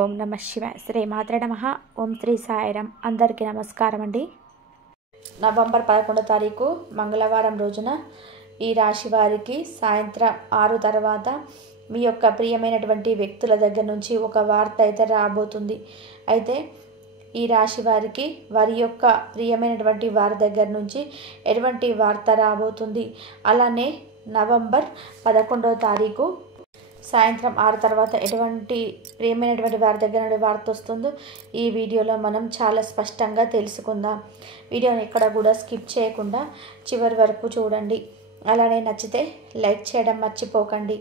ఓం నమ శివాయ. శ్రీ మాత్రే నమః. ఓం శ్రీ సాయిరాం. అందరికీ నమస్కారం అండి. నవంబర్ 11వ తారీఖు మంగళవారం రోజున ఈ రాశి వారికి సాయంత్రం 6 తర్వాత మీ యొక్క ప్రియమైనటువంటి వ్యక్తుల దగ్గర నుంచి ఒక వార్త అయితే రాబోతుంది. అయితే ఈ రాశి వారికి వారి యొక్క ప్రియమైనటువంటి వారి దగ్గర నుంచి ఎటువంటి వార్త రాబోతుంది, అలానే నవంబర్ 11వ తారీఖు సాయంత్రం 6 తర్వాత ఎటువంటి ప్రియమైనటువంటి వారి దగ్గర నుండి వార్త వస్తుందో ఈ వీడియోలో మనం చాలా స్పష్టంగా తెలుసుకుందాం. వీడియోని ఎక్కడ కూడా స్కిప్ చేయకుండా చివరి వరకు చూడండి. అలానే నచ్చితే లైక్ చేయడం మర్చిపోకండి.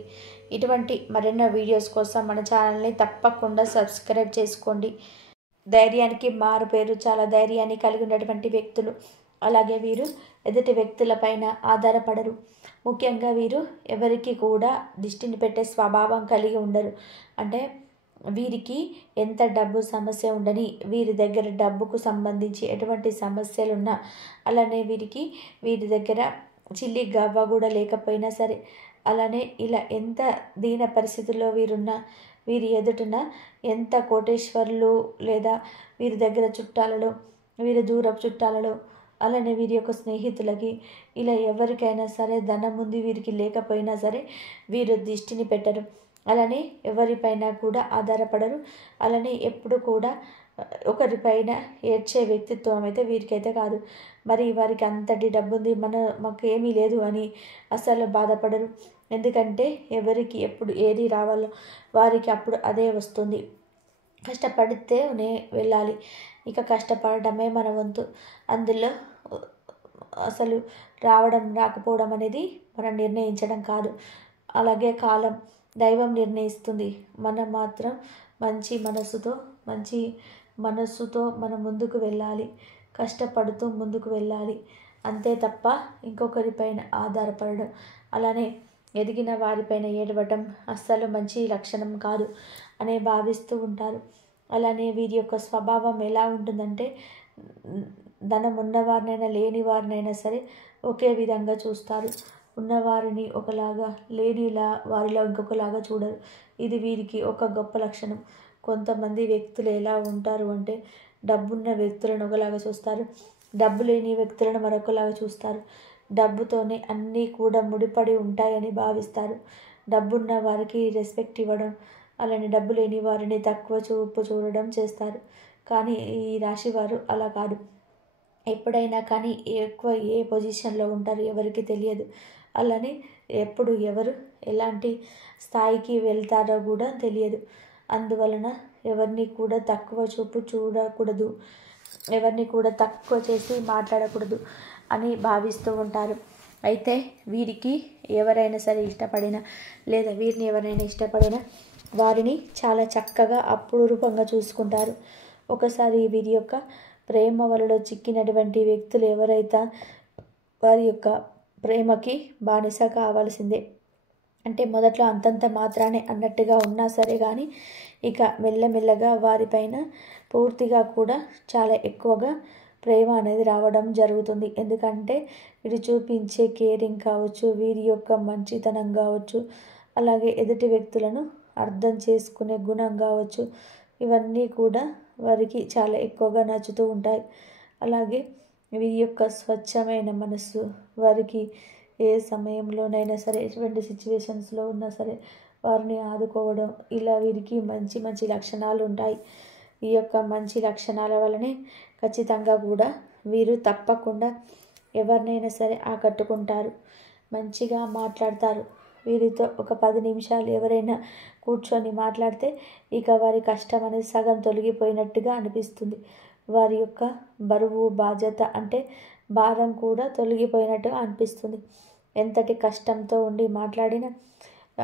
ఇటువంటి మరెన్నో వీడియోస్ కోసం మన ఛానల్ని తప్పకుండా సబ్స్క్రైబ్ చేసుకోండి. ధైర్యానికి మారు పేరు, చాలా ధైర్యాన్ని కలిగి ఉన్నటువంటి వ్యక్తులు. అలాగే వీరు ఎదుటి వ్యక్తులపైన ఆధారపడరు. ముఖ్యంగా వీరు ఎవరికి కూడా దిష్టిని పెట్టే స్వభావం కలిగి ఉండరు. అంటే వీరికి ఎంత డబ్బు సమస్య ఉండని, వీరి దగ్గర డబ్బుకు సంబంధించి ఎటువంటి సమస్యలు ఉన్నా, అలానే వీరి దగ్గర చిల్లి గవ్వ కూడా లేకపోయినా సరే, అలానే ఇలా ఎంత దీన పరిస్థితుల్లో వీరున్నా, వీరి ఎదుటిన ఎంత కోటేశ్వరులు లేదా వీరి దగ్గర చుట్టాలలో, వీరి దూరపు చుట్టాలలో, అలానే వీరి యొక్క స్నేహితులకి ఇలా ఎవరికైనా సరే ధనం ఉంది వీరికి లేకపోయినా సరే వీరు దిష్టిని పెట్టరు. అలానే ఎవరిపైన కూడా ఆధారపడరు. అలానే ఎప్పుడు కూడా ఒకరిపైన ఏడ్చే వ్యక్తిత్వం అయితే వీరికైతే కాదు. మరి వారికి అంతటి డబ్బు ఉంది, మాకు ఏమీ లేదు అని అసలు బాధపడరు. ఎందుకంటే ఎవరికి ఎప్పుడు ఏది రావాలో వారికి అప్పుడు అదే వస్తుంది. కష్టపడితేనే వెళ్ళాలి. ఇక కష్టపడటమే మన వంతు. అందులో అసలు రావడం రాకపోవడం అనేది మనం నిర్ణయించడం కాదు. అలాగే కాలం, దైవం నిర్ణయిస్తుంది. మనం మాత్రం మంచి మనసుతో మనం ముందుకు వెళ్ళాలి. కష్టపడుతూ ముందుకు వెళ్ళాలి. అంతే తప్ప ఇంకొకరిపైన ఆధారపడడం, అలానే ఎదిగిన వారిపైన ఏడవటం అస్సలు మంచి లక్షణం కాదు అనే భావిస్తూ ఉంటారు. అలానే వీరి యొక్క స్వభావం ఎలా ఉంటుందంటే, ధనం ఉన్నవారినైనా లేని వారినైనా సరే ఒకే విధంగా చూస్తారు. ఉన్నవారిని ఒకలాగా, లేనిలా వారిలో ఇంకొకలాగా చూడరు. ఇది వీరికి ఒక గొప్ప లక్షణం. కొంతమంది వ్యక్తులు ఎలా ఉంటారు అంటే, డబ్బున్న వ్యక్తులను ఒకలాగా చూస్తారు, డబ్బు లేని వ్యక్తులను మరొకలాగా చూస్తారు. డబ్బుతోనే అన్నీ కూడా ముడిపడి ఉంటాయని భావిస్తారు. డబ్బున్న వారికి రెస్పెక్ట్ ఇవ్వడం, అలానే డబ్బు లేని వారిని తక్కువ చూపు చూడడం చేస్తారు. కానీ ఈ రాశి వారు అలా కాదు. ఎప్పుడైనా కానీ ఎక్కువ ఏ పొజిషన్లో ఉంటారో ఎవరికి తెలియదు. అలానే ఎప్పుడు ఎవరు ఎలాంటి స్థాయికి వెళ్తారో కూడా తెలియదు. అందువలన ఎవరిని కూడా తక్కువ చూపు చూడకూడదు, ఎవరిని కూడా తక్కువ చేసి మాట్లాడకూడదు అని భావిస్తూ ఉంటారు. అయితే వీరికి ఎవరైనా సరే ఇష్టపడినా లేదా వీరిని ఎవరైనా ఇష్టపడినా వారిని చాలా చక్కగా అపురూపంగా చూసుకుంటారు. ఒకసారి వీరి యొక్క ప్రేమ వలలో చిక్కినటువంటి వ్యక్తులు ఎవరైతే వారి యొక్క ప్రేమకి బానిస కావాల్సిందే. అంటే మొదట్లో అంతంత మాత్రానే అన్నట్టుగా ఉన్నా సరే కానీ ఇక మెల్లమెల్లగా వారిపైన పూర్తిగా కూడా చాలా ఎక్కువగా ప్రేమ అనేది రావడం జరుగుతుంది. ఎందుకంటే వీరు చూపించే కేరింగ్ కావచ్చు, వీరి యొక్క మంచితనం కావచ్చు, అలాగే ఎదుటి వ్యక్తులను అర్థం చేసుకునే గుణం కావచ్చు, ఇవన్నీ కూడా వారికి చాలా ఎక్కువగా నచ్చుతూ ఉంటాయి. అలాగే వీరి యొక్క స్వచ్ఛమైన మనస్సు వారికి ఏ సమయంలోనైనా సరే, ఎటువంటి సిచ్యువేషన్స్లో ఉన్నా సరే వారిని ఆదుకోవడం, ఇలా వీరికి మంచి మంచి లక్షణాలు ఉంటాయి. ఈ యొక్క మంచి లక్షణాల వల్లనే ఖచ్చితంగా కూడా వీరు తప్పకుండా ఎవరినైనా సరే ఆకట్టుకుంటారు. మంచిగా మాట్లాడతారు. వీరితో ఒక 10 నిమిషాలు ఎవరైనా కూర్చొని మాట్లాడితే ఇక వారి కష్టం అనేది సగం తొలగిపోయినట్టుగా అనిపిస్తుంది. వారి యొక్క బరువు బాధ్యత అంటే భారం కూడా తొలగిపోయినట్టుగా అనిపిస్తుంది. ఎంతటి కష్టంతో ఉండి మాట్లాడినా,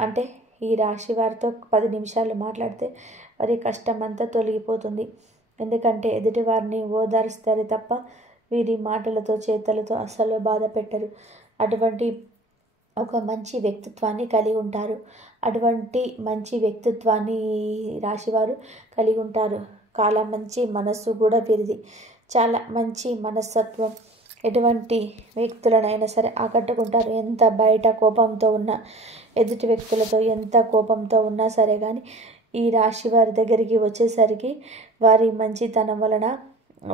అంటే ఈ రాశి వారితో 10 నిమిషాలు మాట్లాడితే వారి కష్టం అంతా తొలగిపోతుంది. ఎందుకంటే ఎదుటి వారిని ఓదారుస్తారు తప్ప వీరి మాటలతో చేతలతో అస్సలు బాధ పెట్టరు. అటువంటి ఒక మంచి వ్యక్తిత్వాన్ని కలిగి ఉంటారు. అటువంటి మంచి వ్యక్తిత్వాన్ని రాశివారు కలిగి ఉంటారు. చాలా మంచి మనస్సు కూడా వీరిది. చాలా మంచి మనస్తత్వం. ఎటువంటి వ్యక్తులనైనా సరే ఆకట్టుకుంటారు. ఎంత బయట కోపంతో ఉన్నా, ఎదుటి వ్యక్తులతో ఎంత కోపంతో ఉన్నా సరే కానీ ఈ రాశి వారి దగ్గరికి వచ్చేసరికి వారి మంచితనం వలన,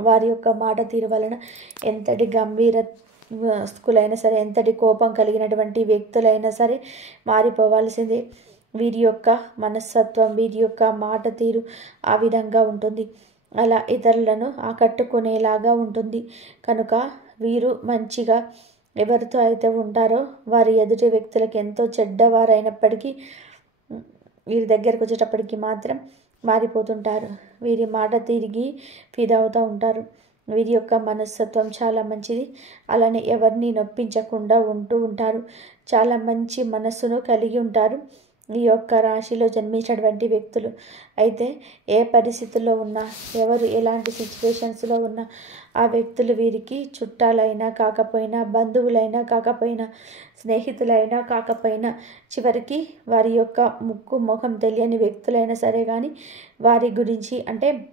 వారి యొక్క మాట తీరు వలన ఎంతటి గంభీరస్తులైనా సరే, ఎంతటి కోపం కలిగినటువంటి వ్యక్తులైనా సరే మారిపోవాల్సిందే. వీరి యొక్క మనస్తత్వం, వీరి యొక్క మాట తీరు ఆ విధంగా ఉంటుంది. అలా ఇతరులను ఆకట్టుకునేలాగా ఉంటుంది. కనుక వీరు మంచిగా ఎవరితో అయితే ఉంటారో వారి ఎదుటి వ్యక్తులకు ఎంతో చెడ్డవారైనప్పటికీ వీరి దగ్గరకు వచ్చేటప్పటికి మాత్రం మారిపోతుంటారు. వీరి మాట తిరిగి ఫిదా అవుతూ ఉంటారు. వీరి యొక్క మనస్తత్వం చాలా మంచిది. అలానే ఎవరిని నొప్పించకుండా ఉంటూ ఉంటారు. చాలా మంచి మనస్సును కలిగి ఉంటారు ఈ యొక్క రాశిలో జన్మించినటువంటి వ్యక్తులు. అయితే ఏ పరిస్థితుల్లో ఉన్నా, ఎవరు ఎలాంటి సిచ్యువేషన్స్లో ఉన్నా ఆ వ్యక్తులు వీరికి చుట్టాలైనా కాకపోయినా, బంధువులైనా కాకపోయినా, స్నేహితులైనా కాకపోయినా, చివరికి వారి యొక్క ముక్కు ముఖం తెలియని వ్యక్తులైనా సరే కానీ వారి గురించి అంటే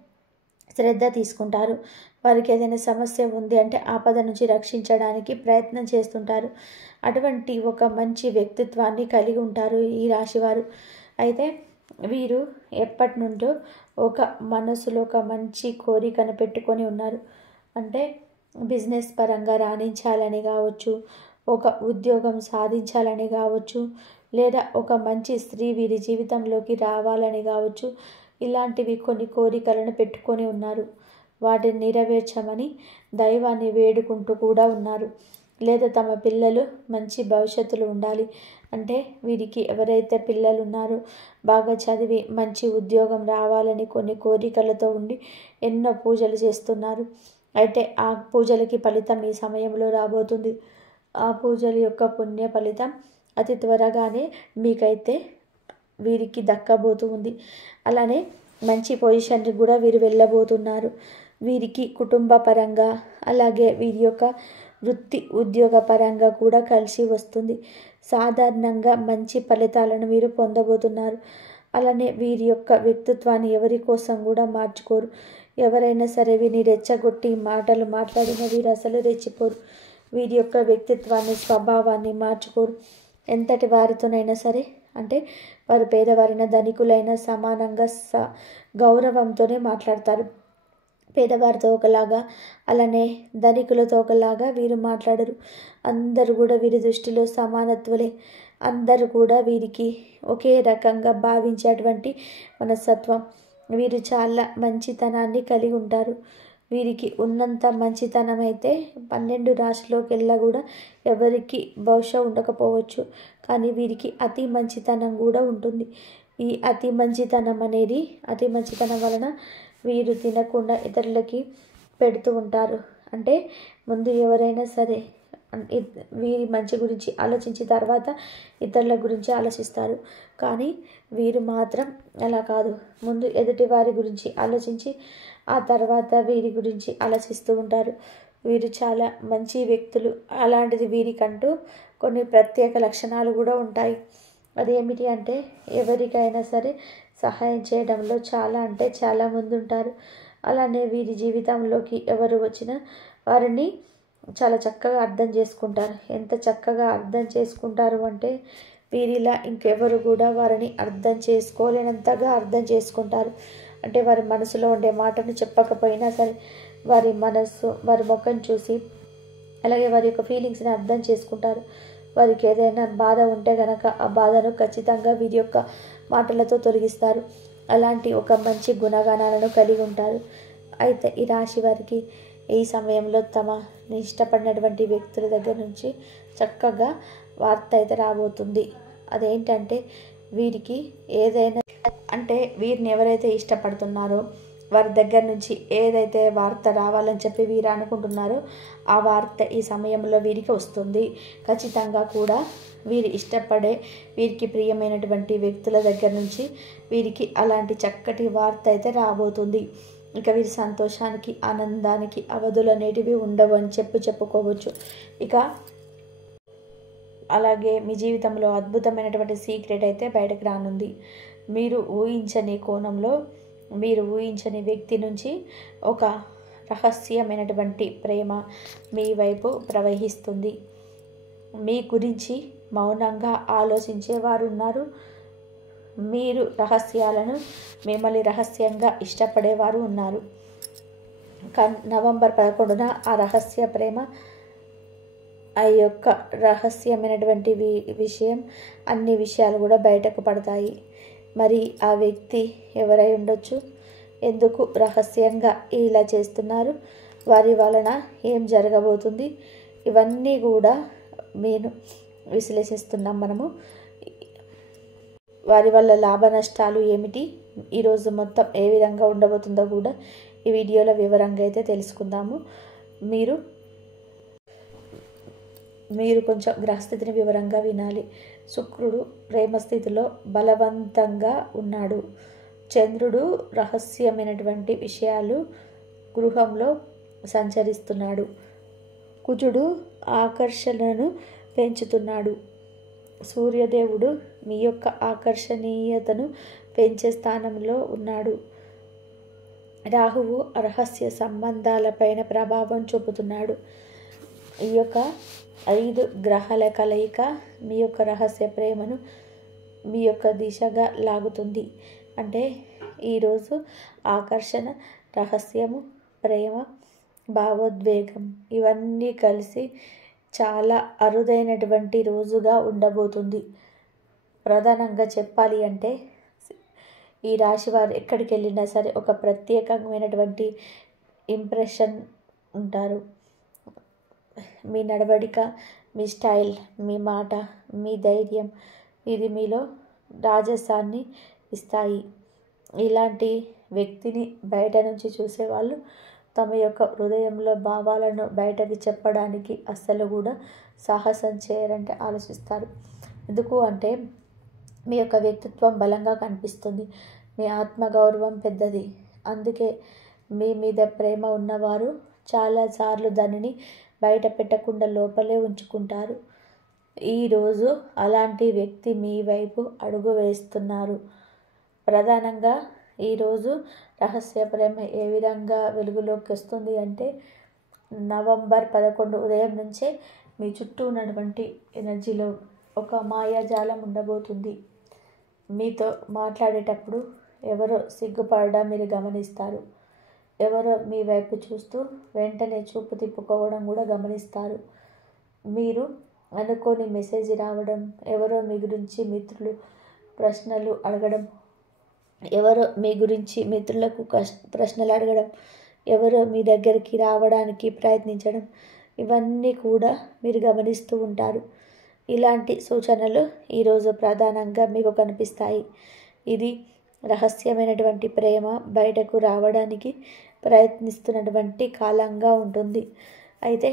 శ్రద్ధ తీసుకుంటారు. వారికి ఏదైనా సమస్య ఉంది అంటే ఆపద నుంచి రక్షించడానికి ప్రయత్నం చేస్తుంటారు. అటువంటి ఒక మంచి వ్యక్తిత్వాన్ని కలిగి ఉంటారు ఈ రాశివారు. అయితే వీరు ఎప్పటి నుండో ఒక మనసులో ఒక మంచి కోరికను పెట్టుకొని ఉన్నారు. అంటే బిజినెస్ పరంగా రాణించాలని కావచ్చు, ఒక ఉద్యోగం సాధించాలని కావచ్చు, లేదా ఒక మంచి స్త్రీ వీరి జీవితంలోకి రావాలని కావచ్చు. ఇలాంటివి కొన్ని కోరికలను పెట్టుకొని ఉన్నారు. వాటిని నెరవేర్చమని దైవాన్ని వేడుకుంటూ కూడా ఉన్నారు. లేదా తమ పిల్లలు మంచి భవిష్యత్తులో ఉండాలి అంటే వీరికి ఎవరైతే పిల్లలు ఉన్నారో బాగా చదివి మంచి ఉద్యోగం రావాలని కొన్ని కోరికలతో ఉండి ఎన్నో పూజలు చేస్తున్నారు. అయితే ఆ పూజలకి ఫలితం ఈ సమయంలో రాబోతుంది. ఆ పూజల యొక్క పుణ్య ఫలితం అతి త్వరగానే మీకైతే వీరికి దక్కబోతూ ఉంది. అలానే మంచి పొజిషన్కి కూడా వీరు వెళ్ళబోతున్నారు. వీరికి కుటుంబ పరంగా అలాగే వీరి యొక్క వృత్తి ఉద్యోగ పరంగా కూడా కలిసి వస్తుంది. సాధారణంగా మంచి ఫలితాలను వీరు పొందబోతున్నారు. అలానే వీరి యొక్క వ్యక్తిత్వాన్ని ఎవరి కోసం కూడా మార్చుకోరు. ఎవరైనా సరే వీరిని రెచ్చగొట్టి మాటలు మాట్లాడిన వీరు అసలు రెచ్చిపోరు. వీరి యొక్క వ్యక్తిత్వాన్ని, స్వభావాన్ని మార్చుకోరు. ఎంతటి వారితోనైనా సరే అంటే వారు పేదవారైన ధనికులైన సమానంగా గౌరవంతోనే మాట్లాడతారు. పేదవారితో ఒకలాగా అలానే ధనికులతో ఒకలాగా వీరు మాట్లాడరు. అందరూ కూడా వీరి దృష్టిలో సమానత్వలే. అందరూ కూడా వీరికి ఒకే రకంగా భావించేటువంటి మనస్తత్వం. వీరు చాలా మంచితనాన్ని కలిగి ఉంటారు. వీరికి ఉన్నంత మంచితనం అయితే 12 రాశిలోకి వెళ్ళా కూడా ఎవరికి బహుశా ఉండకపోవచ్చు. కానీ వీరికి అతి మంచితనం కూడా ఉంటుంది. ఈ అతి మంచితనం వలన వీరు తినకుండా ఇతరులకి పెడుతూ ఉంటారు. అంటే ముందు ఎవరైనా సరే వీరి మంచి గురించి ఆలోచించి తర్వాత ఇతరుల గురించి ఆలోచిస్తారు. కానీ వీరు మాత్రం అలా కాదు. ముందు ఎదుటి వారి గురించి ఆలోచించి ఆ తర్వాత వీరి గురించి ఆలోచిస్తూ ఉంటారు. వీరు చాలా మంచి వ్యక్తులు. అలాంటిది వీరికంటూ కొన్ని ప్రత్యేక లక్షణాలు కూడా ఉంటాయి. అదేమిటి అంటే ఎవరికైనా సరే సహాయం చేయడంలో చాలా ముందుంటారు. అలానే వీరి జీవితంలోకి ఎవరు వచ్చినా వారిని చాలా చక్కగా అర్థం చేసుకుంటారు. ఎంత చక్కగా అర్థం చేసుకుంటారు అంటే వీరిలా ఇంకెవరు కూడా వారిని అర్థం చేసుకోలేనంతగా అర్థం చేసుకుంటారు. అంటే వారి మనసులో ఉండే మాటను చెప్పకపోయినా సరే వారి మనస్సు, వారి ముఖం చూసి అలాగే వారి యొక్క ఫీలింగ్స్ని అర్థం చేసుకుంటారు. వారికి ఏదైనా బాధ ఉంటే కనుక ఆ బాధను ఖచ్చితంగా వీరి యొక్క మాటలతో తొలగిస్తారు. అలాంటి ఒక మంచి గుణగణాలను కలిగి ఉంటారు. అయితే ఈ రాశి వారికి ఈ సమయంలో తమ ఇష్టపడినటువంటి వ్యక్తుల దగ్గర నుంచి చక్కగా వార్త అయితే రాబోతుంది. అదేంటంటే వీరికి ఏదైనా అంటే వీరిని ఎవరైతే ఇష్టపడుతున్నారో వారి దగ్గర నుంచి ఏదైతే వార్త రావాలని చెప్పి వీరు అనుకుంటున్నారో ఆ వార్త ఈ సమయంలో వీరికి వస్తుంది. ఖచ్చితంగా కూడా వీరు ఇష్టపడే వీరికి ప్రియమైనటువంటి వ్యక్తుల దగ్గర నుంచి వీరికి అలాంటి చక్కటి వార్త అయితే రాబోతుంది. ఇక వీరి సంతోషానికి, ఆనందానికి అవధులు అనేటివి ఉండవు అని చెప్పుకోవచ్చు. ఇక అలాగే మీ జీవితంలో అద్భుతమైనటువంటి సీక్రెట్ అయితే బయటకు రానుంది. మీరు ఊహించని కోణంలో, మీరు ఊహించని వ్యక్తి నుంచి ఒక రహస్యమైనటువంటి ప్రేమ మీ వైపు ప్రవహిస్తుంది. మీ గురించి మౌనంగా ఆలోచించేవారు ఉన్నారు. మీరు రహస్యాలను మిమ్మల్ని రహస్యంగా ఇష్టపడేవారు ఉన్నారు. నవంబర్ 11న ఆ రహస్య ప్రేమ, ఆ యొక్క రహస్యమైనటువంటి విషయం, అన్ని విషయాలు కూడా బయటకు పడతాయి. మరి ఆ వ్యక్తి ఎవరై ఉండొచ్చు? ఎందుకు రహస్యంగా ఇలా చేస్తున్నారు? వారి వలన ఏం జరగబోతుంది? ఇవన్నీ కూడా నేను విశ్లేషిస్తున్నాం మనము. వారి వల్ల లాభ నష్టాలు ఏమిటి, ఈరోజు మొత్తం ఏ విధంగా ఉండబోతుందో కూడా ఈ వీడియోలో వివరంగా అయితే తెలుసుకుందాము. మీరు కొంచెం గ్రహస్థితిని వివరంగా వినాలి. శుక్రుడు ప్రేమ స్థితిలో బలవంతంగా ఉన్నాడు. చంద్రుడు రహస్యమైనటువంటి విషయాలు గృహంలో సంచరిస్తున్నాడు. కుజుడు ఆకర్షణను పెంచుతున్నాడు. సూర్యదేవుడు మీ యొక్క ఆకర్షణీయతను పెంచే స్థానంలో ఉన్నాడు. రాహువు రహస్య సంబంధాలపైన ప్రభావం చూపుతున్నాడు. ఈ యొక్క 5 గ్రహాల కలయిక మీ యొక్క రహస్య ప్రేమను మీ యొక్క దిశగా లాగుతుంది. అంటే ఈరోజు ఆకర్షణ, రహస్యము, ప్రేమ, భావోద్వేగం ఇవన్నీ కలిసి చాలా అరుదైనటువంటి రోజుగా ఉండబోతుంది. ప్రధానంగా చెప్పాలి అంటే ఈ రాశి వారు ఎక్కడికి వెళ్ళినా సరే ఒక ప్రత్యేకమైనటువంటి ఇంప్రెషన్ ఉంటారు. మీ నడవడిక, మీ స్టైల్, మీ మాట, మీ ధైర్యం ఇది మీలో రాజసాన్ని ఇస్తాయి. ఇలాంటి వ్యక్తిని బయట నుంచి చూసేవాళ్ళు తమ యొక్క హృదయంలో భావాలను బయటకి చెప్పడానికి అస్సలు కూడా సాహసం చేయరంటే ఆలోచిస్తారు. ఎందుకు అంటే మీ యొక్క వ్యక్తిత్వం బలంగా కనిపిస్తుంది. మీ ఆత్మగౌరవం పెద్దది. అందుకే మీ మీద ప్రేమ ఉన్నవారు చాలాసార్లు దానిని బయట పెట్టకుండా లోపలే ఉంచుకుంటారు. ఈరోజు అలాంటి వ్యక్తి మీ వైపు అడుగు వేస్తున్నారు. ప్రధానంగా ఈరోజు రహస్య ప్రేమ ఏ విధంగా వెలుగులోకి వస్తుంది అంటే నవంబర్ 11 ఉదయం నుంచే మీ చుట్టూ ఉన్నటువంటి ఎనర్జీలో ఒక మాయాజాలం ఉండబోతుంది. మీతో మాట్లాడేటప్పుడు ఎవరో సిగ్గుపడడం మీరు గమనిస్తారు. ఎవరో మీ వైపు చూస్తూ వెంటనే చూపు తిప్పుకోవడం కూడా గమనిస్తారు. మీరు అనుకోని మెసేజ్ రావడం, ఎవరో మీ గురించి మిత్రులు ప్రశ్నలు అడగడం, ఎవరో మీ గురించి మిత్రులకు ప్రశ్నలు అడగడం, ఎవరో మీ దగ్గరికి రావడానికి ప్రయత్నించడం, ఇవన్నీ కూడా మీరు గమనిస్తూ ఉంటారు. ఇలాంటి సూచనలు ఈరోజు ప్రధానంగా మీకు కనిపిస్తాయి. ఇది రహస్యమైనటువంటి ప్రేమ బయటకు రావడానికి ప్రయత్నిస్తున్నటువంటి కాలంగా ఉంటుంది. అయితే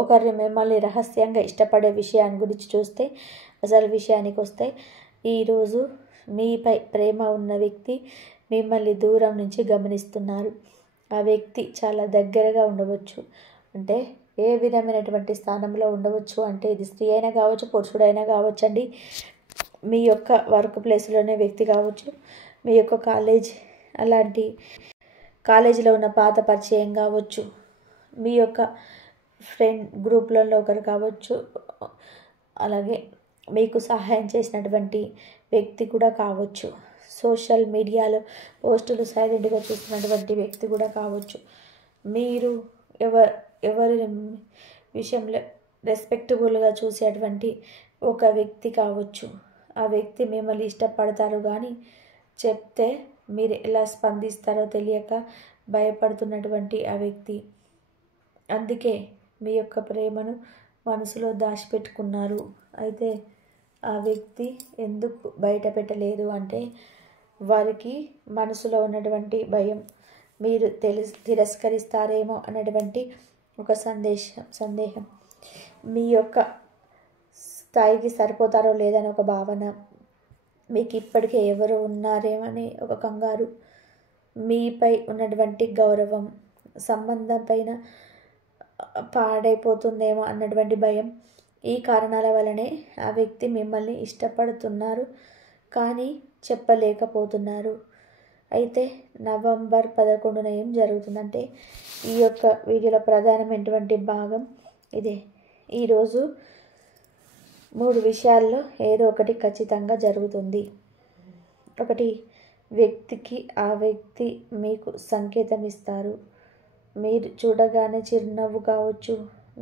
ఒకరిని మిమ్మల్ని రహస్యంగా ఇష్టపడే విషయాన్ని గురించి చూస్తే, అసలు విషయానికి వస్తే, ఈరోజు మీపై ప్రేమ ఉన్న వ్యక్తి మిమ్మల్ని దూరం నుంచి గమనిస్తున్నారు. ఆ వ్యక్తి చాలా దగ్గరగా ఉండవచ్చు. అంటే ఏ విధమైనటువంటి స్థానంలో ఉండవచ్చు అంటే ఇది స్త్రీ అయినా కావచ్చు, పురుషుడైనా కావచ్చండి. మీ యొక్క వర్క్ ప్లేస్లోనే వ్యక్తి కావచ్చు, మీ యొక్క అలాంటి కాలేజీలో ఉన్న పాత పరిచయం కావచ్చు, మీ యొక్క ఫ్రెండ్ గ్రూప్లలో ఒకరు కావచ్చు, అలాగే మీకు సహాయం చేసినటువంటి వ్యక్తి కూడా కావచ్చు, సోషల్ మీడియాలో పోస్టులు సైలెంట్గా చూస్తున్నటువంటి వ్యక్తి కూడా కావచ్చు, మీరు ఎవరి విషయంలో రెస్పెక్టబుల్గా చూసేటువంటి ఒక వ్యక్తి కావచ్చు. ఆ వ్యక్తి మిమ్మల్ని ఇష్టపడతారు కానీ చెప్తే మీరు ఎలా స్పందిస్తారో తెలియక భయపడుతున్నటువంటి ఆ వ్యక్తి. అందుకే మీ యొక్క ప్రేమను మనసులో దాచిపెట్టుకున్నారు. అయితే ఆ వ్యక్తి ఎందుకు బయట పెట్టలేదు అంటే వారికి మనసులో ఉన్నటువంటి భయం, మీరు తిరస్కరిస్తారేమో అన్నటువంటి ఒక సందేహం, మీ యొక్క స్థాయికి సరిపోతారో లేదని ఒక భావన, మీకు ఇప్పటికే ఎవరు ఉన్నారేమని ఒక కంగారు, మీపై ఉన్నటువంటి గౌరవం, సంబంధం పైన పాడైపోతుందేమో అన్నటువంటి భయం, ఈ కారణాల వలనే ఆ వ్యక్తి మిమ్మల్ని ఇష్టపడుతున్నారు కానీ చెప్పలేకపోతున్నారు. అయితే నవంబర్ 11న ఏం జరుగుతుందంటే ఈ యొక్క వీడియోలో ప్రధానమైనటువంటి భాగం ఇదే. ఈరోజు 3 విషయాల్లో ఏదో ఒకటి ఖచ్చితంగా జరుగుతుంది. ఒకటి, వ్యక్తికి ఆ వ్యక్తి మీకు సంకేతం ఇస్తారు. మీరు చూడగానే చిరునవ్వు కావచ్చు,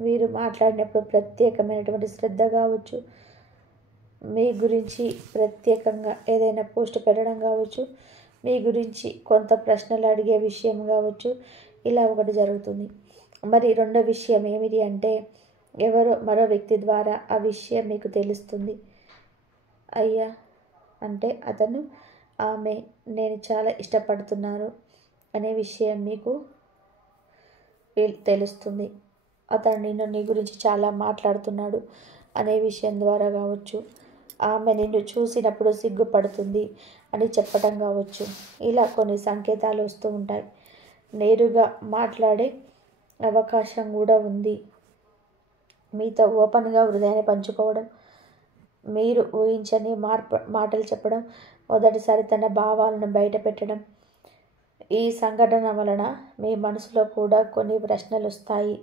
మీరు మాట్లాడినప్పుడు ప్రత్యేకమైనటువంటి శ్రద్ధ కావచ్చు, మీ గురించి ప్రత్యేకంగా ఏదైనా పోస్ట్ పెట్టడం కావచ్చు, మీ గురించి కొంత ప్రశ్నలు అడిగే విషయం కావచ్చు, ఇలా ఒకటి జరుగుతుంది. మరి రెండో విషయం ఏమిటి అంటే, ఎవరో మరో వ్యక్తి ద్వారా ఆ విషయం మీకు తెలుస్తుంది. అయ్యా అంటే అతను ఆమె నేను చాలా ఇష్టపడుతున్నారు అనే విషయం మీకు తెలుస్తుంది. అతను నీ గురించి చాలా మాట్లాడుతున్నాడు అనే విషయం ద్వారా కావచ్చు, ఆమె నిన్ను చూసినప్పుడు సిగ్గుపడుతుంది అని చెప్పటం కావచ్చు. ఇలా కొన్ని సంకేతాలు వస్తూ ఉంటాయి. నేరుగా మాట్లాడే అవకాశం కూడా ఉంది. మీతో ఓపెన్గా హృదయాన్ని పంచుకోవడం, మీరు ఊహించని మాటలు చెప్పడం, మొదటిసారి తన భావాలను బయట పెట్టడం. ఈ సంఘటన వలన మీ మనసులో కూడా కొన్ని ప్రశ్నలు వస్తాయి.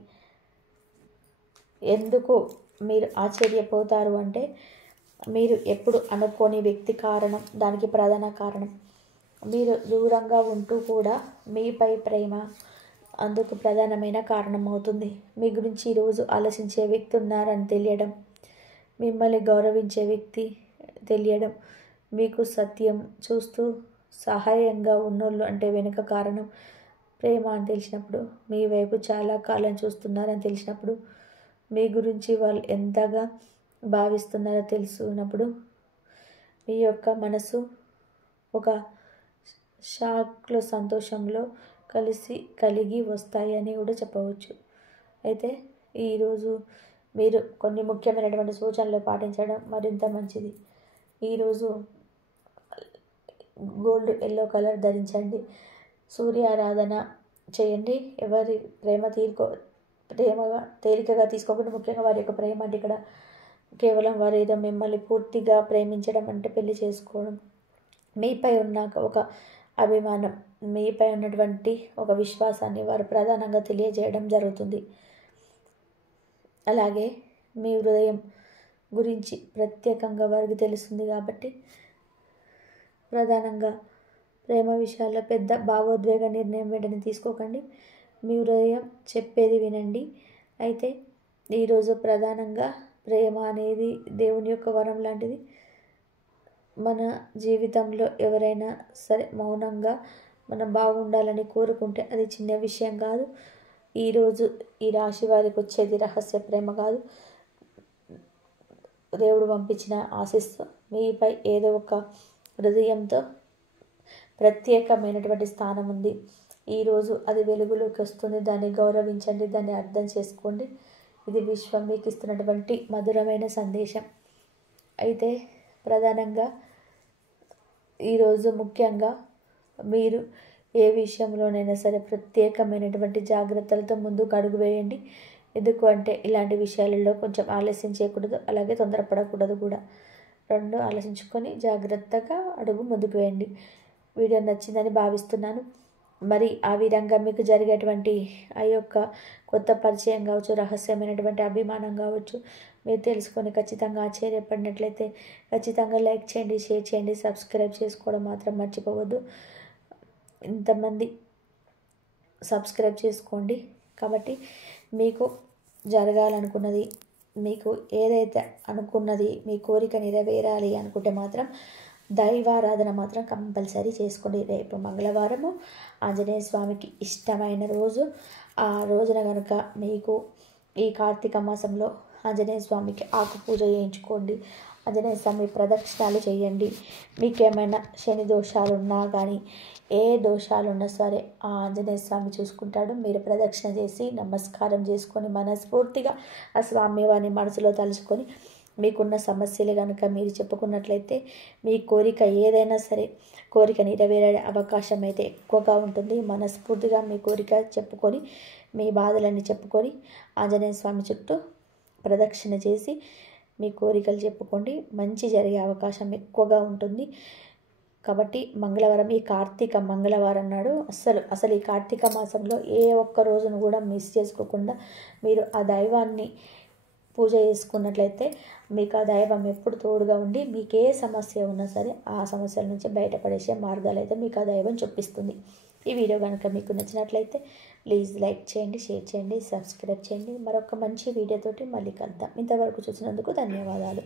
ఎందుకు మీరు ఆశ్చర్యపోతారు అంటే, మీరు ఎప్పుడు అనుకోని వ్యక్తి కారణం, దానికి ప్రధాన కారణం. మీరు దూరంగా ఉంటూ కూడా మీపై ప్రేమ అందుకు ప్రధానమైన కారణం అవుతుంది. మీ గురించి ఈరోజు ఆలోచించే వ్యక్తి ఉన్నారని తెలియడం, మిమ్మల్ని గౌరవించే వ్యక్తి తెలియడం, మీకు సత్యం చూస్తూ సహాయంగా ఉన్నోళ్ళు అంటే వెనుక కారణం, ప్రేమ అని తెలిసినప్పుడు, మీ వైపు చాలా కాలం చూస్తున్నారని తెలిసినప్పుడు, మీ గురించి వాళ్ళు ఎంతగా భావిస్తున్నారో తెలుసుకున్నప్పుడు, మీ యొక్క మనసు ఒక షాక్లో సంతోషంలో కలిగి వస్తాయి అని కూడా చెప్పవచ్చు. అయితే ఈరోజు మీరు కొన్ని ముఖ్యమైనటువంటి సూచనలు పాటించడం మరింత మంచిది. ఈరోజు గోల్డ్ ఎల్లో కలర్ ధరించండి. సూర్యారాధన చేయండి. ఎవరి ప్రేమగా తేలికగా తీసుకోకుండా, ముఖ్యంగా వారి యొక్క ప్రేమ అంటే ఇక్కడ కేవలం వారు ఏదో మిమ్మల్ని పూర్తిగా ప్రేమించడం అంటే పెళ్లి చేసుకోవడం, మీపై ఉన్న ఒక అభిమానం, మీపై ఉన్నటువంటి ఒక విశ్వాసాన్ని వారు ప్రధానంగా తెలియజేయడం జరుగుతుంది. అలాగే మీ హృదయం గురించి ప్రత్యేకంగా వారికి తెలుస్తుంది కాబట్టి, ప్రధానంగా ప్రేమ విషయాల్లో పెద్ద భావోద్వేగ నిర్ణయం వెంటనే తీసుకోకండి. మీ హృదయం చెప్పేది వినండి. అయితే ఈరోజు ప్రధానంగా ప్రేమ అనేది దేవుని యొక్క వరం లాంటిది. మన జీవితంలో ఎవరైనా సరే మౌనంగా మనం బాగుండాలని కోరుకుంటే అది చిన్న విషయం కాదు. ఈరోజు ఈ రాశి వారికి వచ్చేది రహస్య ప్రేమ కాదు, దేవుడు పంపించిన ఆశీస్సు మీపై ఏదో ఒక హృదయంతో ప్రత్యేకమైనటువంటి స్థానం ఉంది. ఈరోజు అది వెలుగులోకి వస్తుంది. దాన్ని గౌరవించండి, దాన్ని అర్థం చేసుకోండి. ఇది విశ్వం మీకు ఇస్తున్నటువంటి మధురమైన సందేశం. అయితే ప్రధానంగా ఈరోజు ముఖ్యంగా మీరు ఏ విషయంలోనైనా సరే ప్రత్యేకమైనటువంటి జాగ్రత్తలతో ముందుకు అడుగు వేయండి. ఎందుకు అంటే ఇలాంటి విషయాలలో కొంచెం ఆలస్యం చేయకూడదు, అలాగే తొందరపడకూడదు కూడా. రెండు ఆలోచించుకొని జాగ్రత్తగా అడుగు ముందుకు వేయండి. వీడియో నచ్చిందని భావిస్తున్నాను. మరి ఆ విధంగా మీకు జరిగేటువంటి ఆ యొక్క కొత్త పరిచయం కావచ్చు, రహస్యమైనటువంటి అభిమానం కావచ్చు, మీరు తెలుసుకొని ఖచ్చితంగా ఆశ్చర్యపడినట్లయితే ఖచ్చితంగా లైక్ చేయండి, షేర్ చేయండి, సబ్స్క్రైబ్ చేసుకోవడం మాత్రం మర్చిపోవద్దు. ఇంతమంది సబ్స్క్రైబ్ చేసుకోండి. కాబట్టి మీకు జరగాలనుకున్నది, మీకు ఏదైతే అనుకున్నది, మీ కోరిక నెరవేరాలి అనుకుంటే మాత్రం దైవారాధన మాత్రం కంపల్సరీ చేసుకోండి. రేపు మంగళవారము ఆంజనేయ స్వామికి ఇష్టమైన రోజు. ఆ రోజున కనుక మీకు ఈ కార్తీక మాసంలో ఆంజనేయ స్వామికి ఆకు పూజ చేయించుకోండి. ఆంజనేయ స్వామి ప్రదక్షిణాలు చేయండి. మీకేమైనా శని దోషాలు ఉన్నా కానీ, ఏ దోషాలు ఉన్నా సరే ఆ ఆంజనేయ స్వామి చూసుకుంటాడు. మీరు ప్రదక్షిణ చేసి నమస్కారం చేసుకొని మనస్ఫూర్తిగా ఆ స్వామి వారిని మనసులో తలుచుకొని మీకున్న సమస్యలు కనుక మీరు చెప్పుకున్నట్లయితే మీ కోరిక ఏదైనా సరే కోరిక నెరవేరే అవకాశం అయితే ఎక్కువగా ఉంటుంది. మనస్ఫూర్తిగా మీ కోరిక చెప్పుకొని, మీ బాధలన్నీ చెప్పుకొని ఆంజనేయ స్వామి చుట్టూ ప్రదక్షిణ చేసి మీ కోరికలు చెప్పుకోండి. మంచి జరిగే అవకాశం ఎక్కువగా ఉంటుంది. కాబట్టి మంగళవారం, ఈ కార్తీక మంగళవారం నాడు అసలు ఈ కార్తీక మాసంలో ఏ ఒక్క రోజును కూడా మిస్ చేసుకోకుండా మీరు ఆ దైవాన్ని పూజ చేసుకున్నట్లయితే మీకు ఆ దైవం ఎప్పుడు తోడుగా ఉండి మీకు ఏ సమస్య ఉన్నా సరే ఆ సమస్యల నుంచి బయటపడేసే మార్గాలు అయితే మీకు ఆ దైవం చూపిస్తుంది. ఈ వీడియో కనుక మీకు నచ్చినట్లయితే ప్లీజ్ లైక్ చేయండి, షేర్ చేయండి, సబ్స్క్రైబ్ చేయండి. మరొక మంచి వీడియోతోటి మళ్ళీ కలుద్దాం. ఇంతవరకు చూసినందుకు ధన్యవాదాలు.